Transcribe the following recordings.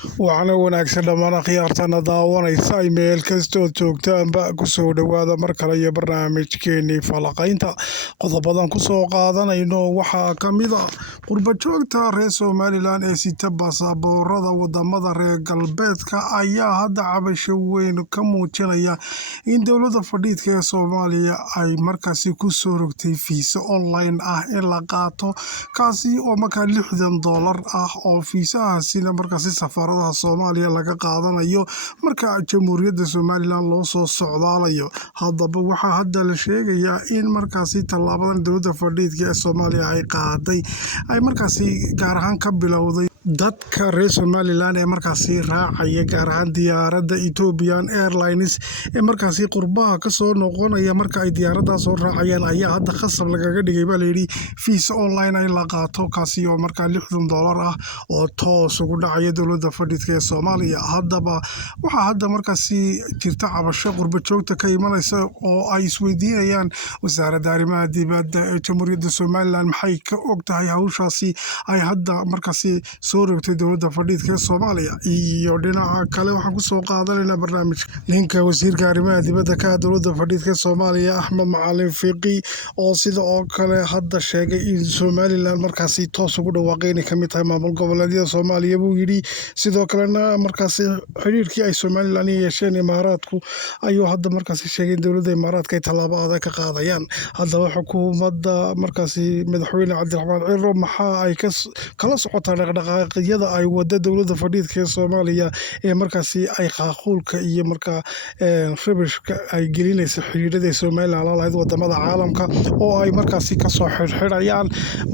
waxaana wanaagsan dhammaan akhyaartana daawanaysa ay meel kastoo joogtaanba kusoo dhowaada mar kale iyo barnaamijkeenii falaqaynta qodobadan kusoo qaadanayno waxaa ka mid a qurbajoogta reer somalilan ee sita baasaboorada wadamada reer galbeedka ayaa hadda cabasho weyn ka muujinaya in dowlada fadhiidka ee soomaaliya ay markaasi kusoo rogtay fiisa online ah in la qaato kaasi oo markaa $60 ah oo fiisahaasina markaasi safaradaha Soomaaliya laga qaadanayo marka jamhuuriyadda Somaliland loo soo socdaalayo. Haddaba waxaa hadda la sheegayaa in markaasi tallaabadan dowladda fadhiidka ee Soomaaliya ay qaaday ay markaasi gaar ahaan ka bilowday dadka reer Somaliland ee markaasi raacaya gaar ahaan diyaaradda Ethiopian Airlines ee markaasi qurbaha kasoo noqonaya marka ay diyaaradaas soo raacayaan ayaa hadda khasab lagaga dhigay baa layidhi fiisa online ay la qaato kaasi oo markaa $60 ah oo toos ugu dhacaya dowladda fadhiidka ee Soomaaliya. Haddaba waxaa hadda markaasi jirta cabasho qurbajoogta ka imanaysa oo ay isweydiinayaan wasaaradda arrimaha dibadda ee jamhuuriyadda Somaliland maxay ka og tahay hawshaasi ay hadda markaasi soo rogtay dowladda fadhiidka ee Soomaaliya. Iyo dhinaca kale waxaan kusoo qaadanaynaa barnaamijka ninka wasiirka arrimaha dibadda ka dowladda fadhiidka ee Soomaaliya Axmed Macalin Fiqi oo sida oo kale hadda sheegay in Somaliland markaasi toos ugu dhawaaqay inay kamid tahay maamul goboleedyada Soomaaliya buu yidhi. Sidoo kalena markaasi xiriirkii ay Somaliland yeesheen Imaaraadku ayuu hadda markaasi sheegay in dowladda Imaaraadka ay tallaabo adag ka qaadayaan. Haddaba xukuumadda markaasi madaxweyne Cabdiraxmaan Ciro maxaa ay kala socotaa dhaqdhaqaaqyada ay wada dowladda fadhiidka ee Soomaaliya ee markaasi ay qaaquulka iyo markaa rabashka ay gelinaysa xiriirada Somaliland la lahayd wadamada caalamka oo ay markaasi kasoo xirxirayaan.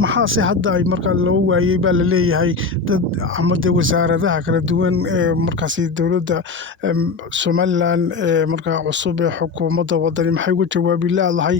Maxaase hadda ay markaa loo waayay baa la leeyahay dad ama wasaaradaha kala duwan ee markaasi dowladda Somaliland markaa cusub ee xukuumadda wadani maxay uga jawaabi leedahay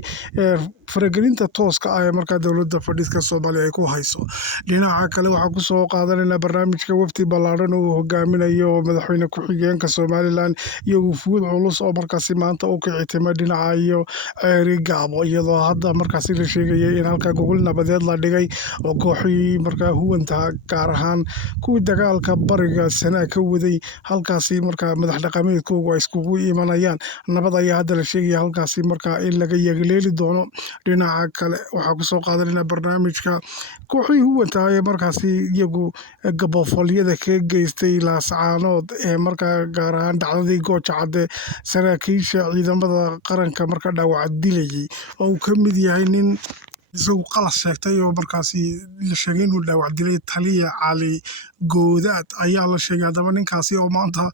faragelinta tooska ah ee markaa dowladda fadhiidka Soomaaliya ay ku hayso. Dhinaca kale waxaan kusoo qaadanaynaa barnaamijka wafdi ballaaran uu hogaaminayo madaxweyne ku-xigeenka Somaliland iyo wufuud culus oo markaasi maanta u kici timay dhinaca iyo Ceeri Gaabo iyadoo hadda markaasi la sheegayay in halka gogol nabadeed la dhigay oo kooxii markaa huwanta gaar ahaan kuwii dagaalka bariga sanaa ka waday halkaasi markaa madax dhaqameedkoogu ay iskugu imanayaan. Nabad ayaa hadda la sheegaya halkaasi markaa in laga yeegleeli doono. Dhinaca kale waxaa kusoo qaadanaynaa barnaamijka kooxii huwanta ee markaasi iyagu gabofolyada ka geystay laascaanood ee markaa gaar ahaan dhacdadii Gooja Cadde saraakiisha ciidamada qaranka marka dhaawac dilayay oo uu ka mid yahay nin isagu qalas sheegtay oo markaasi la sheegay inuu dhaawac dilay taliya Cali Goodaad ayaa la sheegay. Haddaba ninkaasi oo maanta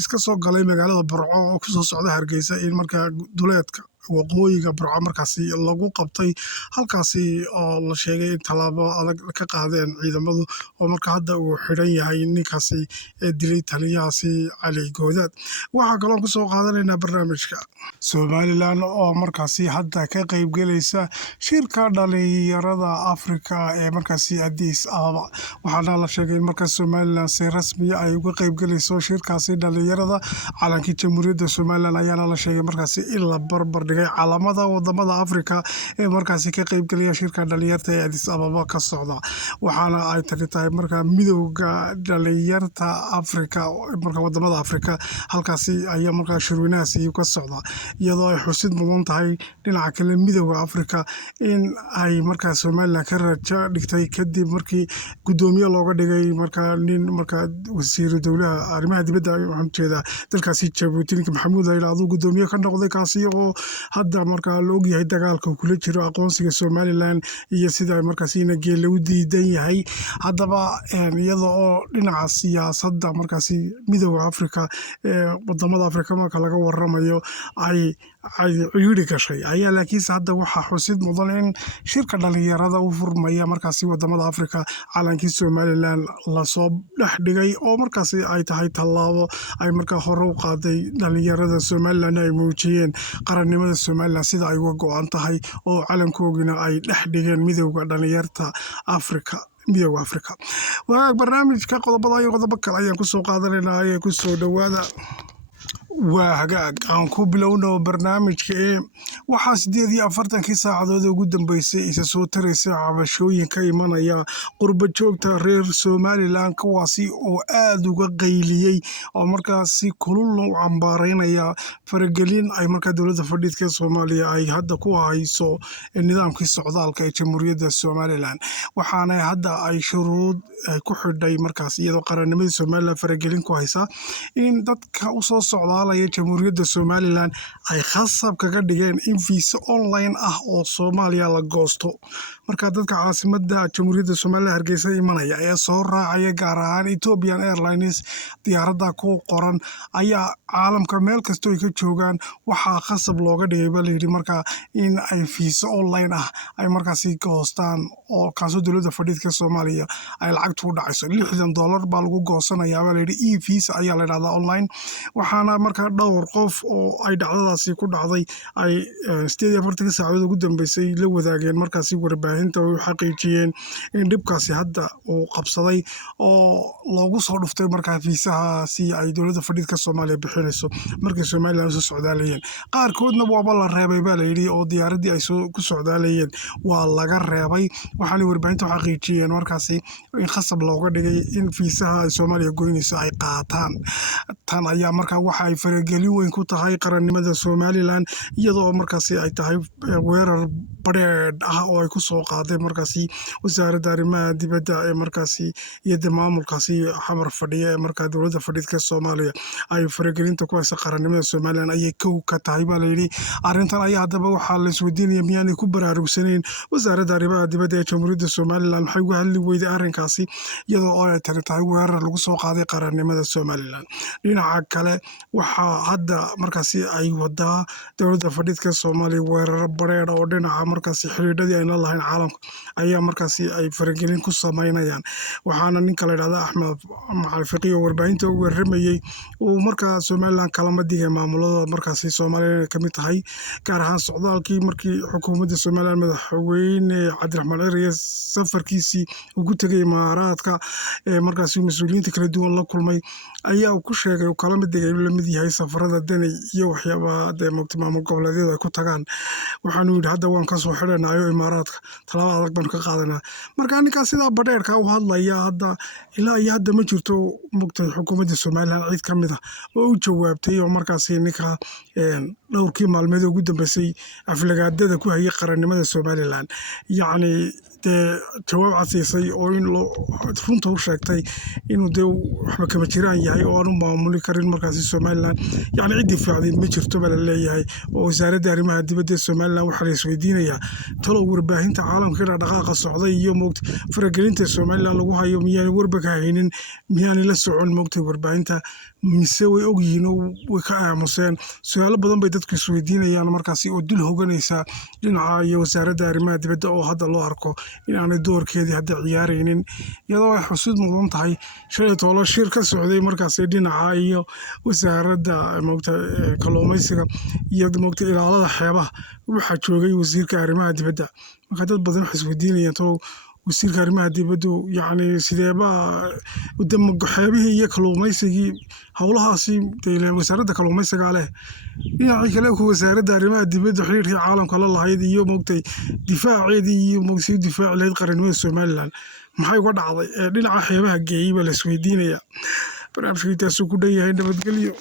iska soo galay magaalada Burco oo kusoo socda Hargeysa in markaa duleedka waqooyiga Burco markaasi lagu qabtay halkaasi oo la sheegay in tallaabo adag ka qaadeen ciidamadu oo markaa hadda uu xidhan yahay ninkaasi dilay taliyahaasi Cali Goodaad. Waxaa kaloo kusoo qaadanaynaa barnaamijka Somaliland oo markaasi hadda ka qaybgelaysa shirka dhalinyarada Afrika ee markaasi Addis Ababa. Waxaana la sheegay in markaa Somaliland si rasmi ah ay uga qaybgelayso shirkaasi dhalinyarada. Calankii jamhuuriyadda Somaliland ayaana la sheegay markaasi in la barbar calamada wadamada Afrika ee markaasi ka qaybgalaya shirka dhalinyarta ee Addis Ababa ka socda. Waxaana ay tani tahay markaa midowga dhalinyarta Afrika markaa wadamada Afrika halkaasi ayaa markaa shirweynahaasi ka socda iyadoo ay xusid mudan tahay dhinaca kale midowga Afrika in ay markaa Somaliland ka raja dhigtay kadib markii gudoomiye looga dhigay markaa nin markaa wasiir dowlaha arrimaha dibadda waxaan jeedaa dalkaasi Djibouti Maxamuud Ayla aduu gudoomiye ka noqday kaasi oo hadda markaa la ogyahay dagaalka kula jiro aqoonsiga Somaliland iyo sida markaasina geela u diidan yahay. Haddaba iyada oo dhinaca siyaasadda markaasi midowga Afrika ee wadamada Afrika marka laga waramayo ay ciyuri gashay ayaa laakiinse hadda waxaa xusid mudan in shirka dhalinyarada u furmaya markaasi wadamada Afrika calankii Somaliland lasoo dhex dhigay oo markaasi ay tahay tallaabo ay markaa hore u qaaday dhalinyarada Somaliland ay muujiyeen qarannimada Somaliland sida ay uga go'an tahay oo calankoogina ay dhex dhigeen midowga dhalinyarta Afrika midowga Afrika. Waa barnaamijka qodobada iyo qodobo kale ayaan kusoo qaadanaynaa ee kusoo dhowaada. waa hagaag aan ku bilowno barnaamijka waxaa 48 saacadood ugu dambeysay isa soo taraysa cabashooyin ka imanaya qurba joogta reer Somaliland kuwaasi oo aad uga qayliyay oo markaasi kulul u cambaareynaya faragelin ay markaa dowladda fadhiidka Soomaaliya ay hadda ku hayso nidaamkii socdaalka ee Jamhuuriyadda Somaliland waxaana hadda ay shuruud ku xidhay markaas iyadoo qaranimada Somaliland faragelin ku haysa in dadka u soo socdaalaya Jamhuuriyadda Somaliland ay khasab kaga dhigeen in visa online ah oo Soomaaliya la goosto marka dadka caasimadda Jamhuuriyadda Somaliland Hargeysa imanaya ee soo raacaya gaar ahaan Ethiopian Airlines diyaaradda ku qoran ayaa caalamka meel kasta ay ka joogaan waxaa khasab looga dhigay bal yiri marka in ay visa online ah ay markaasi goostaan oo kaasoo dowladda fadhiidka Soomaaliya ay lacagtu u dhacayso $60 baa lagu goosanayaa bal yiri e-visa ayaa la yiraahdaa online waxaana markaa dhowr qof oo ay dhacdadaasi ku dhacday ay 48 saacadood ugu dambeysay la wadaageen markaasi warbaahinta oo xaqiijiyeen in dhibkaasi hadda uu qabsaday oo loogu soo dhuftay markaa fiisahaasi ay dowladda fadhiidka Soomaaliya bixinayso markay Somaliland soo socdaalayeen qaarkoodna waaba la reebay baa la yiri oo diyaaradii ay soo ku socdaalayeen waa laga reebay waxaana warbaahinta xaqiijiyeen markaasi in khasab looga dhigay in fiisaha ay Soomaaliya goynayso ay qaataan tan ayaa markaa waxa ay faragelin weyn ku tahay qarannimada Somaliland iyadoo markaasi ay tahay weerar badheedh ah oo ay ku soo qaaday markaasi wasaaradda arrimaha dibadda ee markaasi iyo maamulkaasi xamar fadhiya ee markaa dowladda fadhiidka Soomaaliya ay faragelinta ku haysa qarannimada Somaliland ayay kow ka tahay baa la yiri arrintan ayaa haddaba waxaa la isweydiinaya miyaanay ku baraarugsaneyn wasaaradda arrimaha dibadda ee Jamhuuriyadda Somaliland maxay uga hadli weyday arrinkaasi iyadoo ay tahay weerar lagu soo qaaday qarannimada Somaliland dhinaca kale waxaa hadda markaasi ay wadaa dowladda fadhiidka Soomaaliya weerar badheedh oo dhinaca markaasi xiriiradii ayna lahayn caalamka ayaa markaasi ay faragelin ku sameynayaan waxaana ninka la yiraahdo Axmed Macalin Fiqi oo warbaahinta u waramayay uu markaa Somaliland kalama digay maamulada markaasi Soomaaliya ka mid tahay gaar ahaan socdaalkii markii xukuumadda Somaliland madaxweyne Cabdiraxmaan Ereye safarkiisii ugu tagay Imaaraadka ee markaasi mas'uuliyiinta kala duwan la kulmay ayaa ku sheegay oo kalama digay inuu la mid yahay safarada Dani iyo waxyaabaha maamul goboleedyada ay ku tagaan waxaanu yiri hadda waan ka soo xidhanayo Imaaraadka talaabo adag baan ka qaadanaa marka ninkaas sida badheerka u hadlaya hadda ilaa iyo hadda ma jirto mugtay xukuumadda Somaliland cid ka mid ah oo u jawaabtay oo markaasi ninka dhowrkii maalmood ugu dambeysay aflagaadada ku hayay qarannimada Somaliland yacni jawaab casiisay oo in runta u sheegtay inuu waxba kama jiraan yahay oo aanu maamuli karin markaasi Somaliland yacni cid difaacday ma jirto bal leeyahay oo wasaaradda arrimaha dibadda Somaliland waxa la isweydiinayaa talo warbaahinta caalamka dhaqaaqa socday iyo moogta faragelinta Somaliland lagu hayo miyaan warba ka haynin miyaan la socon moogta warbaahinta mise way ogyihiin way ka aamuseen su'aalo badan bay dadku isweydiinayaan markaasi oo dul hoganaysa dhinaca iyo wasaaradda arrimaha dibadda oo hadda loo arko in aanay doorkeedii hadda ciyaaraynin iyadoo ay xusid mudan tahay shalay toolo shir ka socday markaasi dhinaca iyo wasaaradda moogta kalluumaysiga iyo moogta ilaalada xeebaha waxaa joogay wasiirka arrimaha dibadda marka dad badan waxay isweydiinayaan tolo wasiirka arrimaha dibadda yacni sideeba xeebihii iyo kalluumaysigii howlahaasi wasaaradda kalluumaysiga leh dhinaca kale ku wasaaradda arrimaha dibadda xiriirka caalamka la lahayd iyo moogtay difaaceedii iyo moogtay difaac lahayd qarannimada Somaliland maxay uga dhacday dhinaca xeebaha geeyay baa la isweydiinayaa barnaamijkaasi ku dhan yahay nabadgelyo.